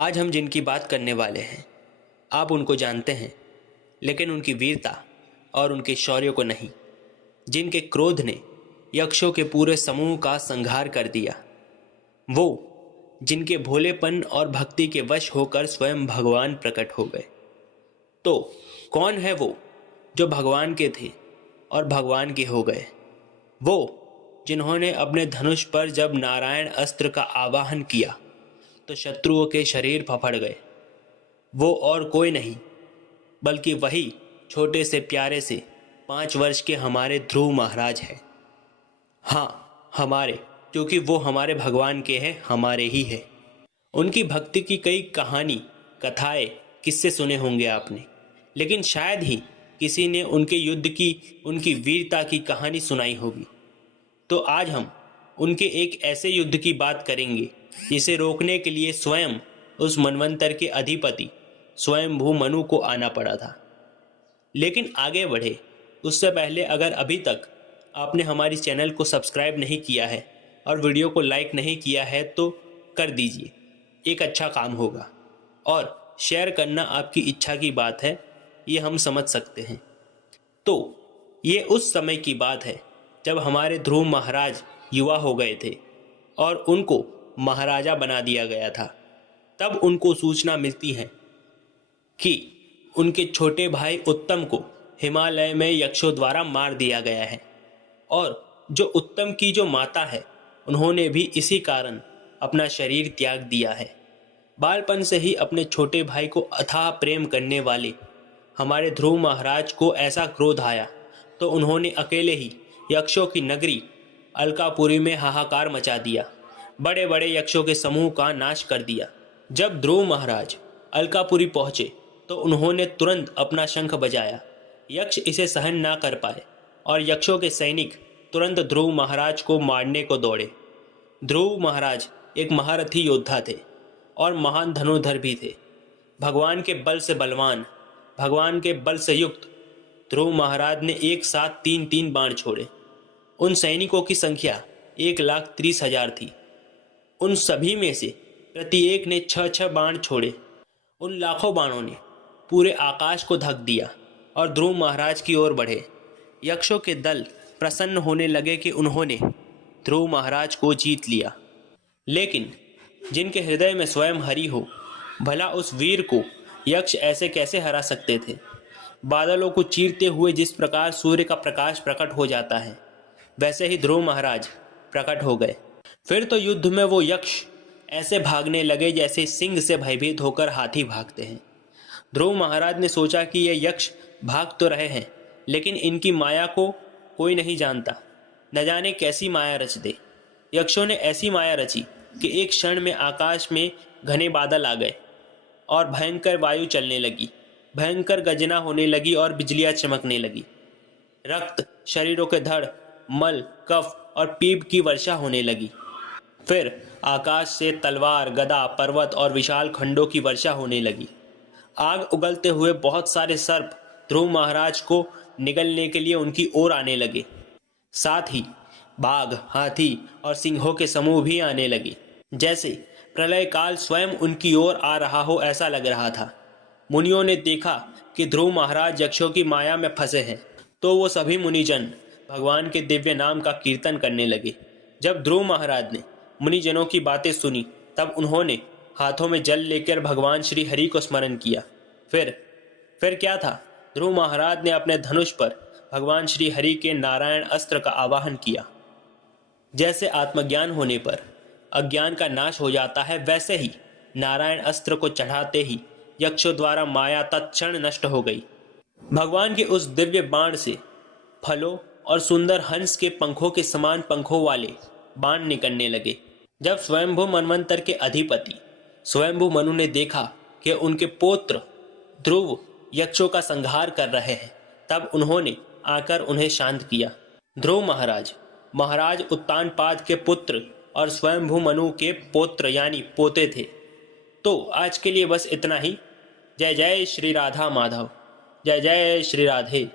आज हम जिनकी बात करने वाले हैं, आप उनको जानते हैं, लेकिन उनकी वीरता और उनके शौर्य को नहीं। जिनके क्रोध ने यक्षों के पूरे समूह का संहार कर दिया, वो जिनके भोलेपन और भक्ति के वश होकर स्वयं भगवान प्रकट हो गए। तो कौन है वो जो भगवान के थे और भगवान के हो गए? वो जिन्होंने अपने धनुष पर जब नारायण अस्त्र का आवाहन किया तो शत्रुओं के शरीर फफड़ गए। वो और कोई नहीं बल्कि वही छोटे से प्यारे से 5 वर्ष के हमारे ध्रुव महाराज हैं। हाँ, हमारे, क्योंकि वो हमारे भगवान के हैं, हमारे ही है। उनकी भक्ति की कई कहानी, कथाएं, किस्से सुने होंगे आपने, लेकिन शायद ही किसी ने उनके युद्ध की, उनकी वीरता की कहानी सुनाई होगी। तो आज हम उनके एक ऐसे युद्ध की बात करेंगे जिसे रोकने के लिए स्वयं उस मनवंतर के अधिपति स्वयंभू मनु को आना पड़ा था। लेकिन आगे बढ़े उससे पहले अगर अभी तक आपने हमारी चैनल को सब्सक्राइब नहीं किया है और वीडियो को लाइक नहीं किया है तो कर दीजिए, एक अच्छा काम होगा। और शेयर करना आपकी इच्छा की बात है, ये हम समझ सकते हैं। तो ये उस समय की बात है जब हमारे ध्रुव महाराज युवा हो गए थे और उनको महाराजा बना दिया गया था। तब उनको सूचना मिलती है कि उनके छोटे भाई उत्तम को हिमालय में यक्षों द्वारा मार दिया गया है और जो उत्तम की जो माता है उन्होंने भी इसी कारण अपना शरीर त्याग दिया है। बालपन से ही अपने छोटे भाई को अथाह प्रेम करने वाले हमारे ध्रुव महाराज को ऐसा क्रोध आया तो उन्होंने अकेले ही यक्षों की नगरी अलकापुरी में हाहाकार मचा दिया, बड़े बड़े यक्षों के समूह का नाश कर दिया। जब ध्रुव महाराज अलकापुरी पहुंचे तो उन्होंने तुरंत अपना शंख बजाया। यक्ष इसे सहन ना कर पाए और यक्षों के सैनिक तुरंत ध्रुव महाराज को मारने को दौड़े। ध्रुव महाराज एक महारथी योद्धा थे और महान धनुर्धर भी थे। भगवान के बल से बलवान, भगवान के बल से युक्त ध्रुव महाराज ने एक साथ 3-3 बाण छोड़े। उन सैनिकों की संख्या 1,30,000 थी। उन सभी में से प्रत्येक ने 6-6 बाण छोड़े। उन लाखों बाणों ने पूरे आकाश को ढक दिया और ध्रुव महाराज की ओर बढ़े। यक्षों के दल प्रसन्न होने लगे कि उन्होंने ध्रुव महाराज को जीत लिया। लेकिन जिनके हृदय में स्वयं हरि हो, भला उस वीर को यक्ष ऐसे कैसे हरा सकते थे? बादलों को चीरते हुए जिस प्रकार सूर्य का प्रकाश प्रकट हो जाता है, वैसे ही ध्रुव महाराज प्रकट हो गए। फिर तो युद्ध में वो यक्ष ऐसे भागने लगे जैसे सिंह से भयभीत होकर हाथी भागते हैं। ध्रुव महाराज ने सोचा कि ये यक्ष भाग तो रहे हैं, लेकिन इनकी माया को कोई नहीं जानता। न जाने कैसी माया रच दे। यक्षों ने ऐसी माया रची कि एक क्षण में आकाश में घने बादल आ गए और भयंकर वायु चलने लगी, भयंकर गर्जना होने लगी और बिजलियां चमकने लगी। रक्त, शरीरों के धड़, मल, कफ और पीप की वर्षा होने लगी। फिर आकाश से तलवार, गदा, पर्वत और विशाल खंडों की वर्षा होने लगी। आग उगलते हुए बहुत सारे सर्प ध्रुव महाराज को निगलने के लिए उनकी ओर आने लगे। साथ ही बाघ, हाथी और सिंहों के समूह भी आने लगे। जैसे प्रलय काल स्वयं उनकी ओर आ रहा हो ऐसा लग रहा था। मुनियों ने देखा कि ध्रुव महाराज यक्षों की माया में फंसे हैं, तो वो सभी मुनिजन भगवान के दिव्य नाम का कीर्तन करने लगे। जब ध्रुव महाराज ने मुनिजनों की बातें सुनी तब उन्होंने हाथों में जल लेकर भगवान श्री हरि को स्मरण किया। फिर क्या था? ध्रुव महाराज ने अपने धनुष पर भगवान श्री हरि के नारायण अस्त्र का आवाहन किया। जैसे आत्मज्ञान होने पर अज्ञान का नाश हो जाता है, वैसे ही नारायण अस्त्र को चढ़ाते ही यक्षों द्वारा माया तत्क्षण नष्ट हो गई। भगवान के उस दिव्य बाण से फलों और सुंदर हंस के पंखों के समान पंखों वाले बाण निकलने लगे। जब स्वयंभू मनवंतर के अधिपति स्वयंभू मनु ने देखा कि उनके पुत्र ध्रुव यक्षों का संहार कर रहे हैं, तब उन्होंने आकर उन्हें शांत किया। ध्रुव महाराज उत्तानपाद के पुत्र और स्वयंभू मनु के पुत्र यानी पोते थे। तो आज के लिए बस इतना ही। जय जय श्री राधा माधव, जय जय श्री राधे।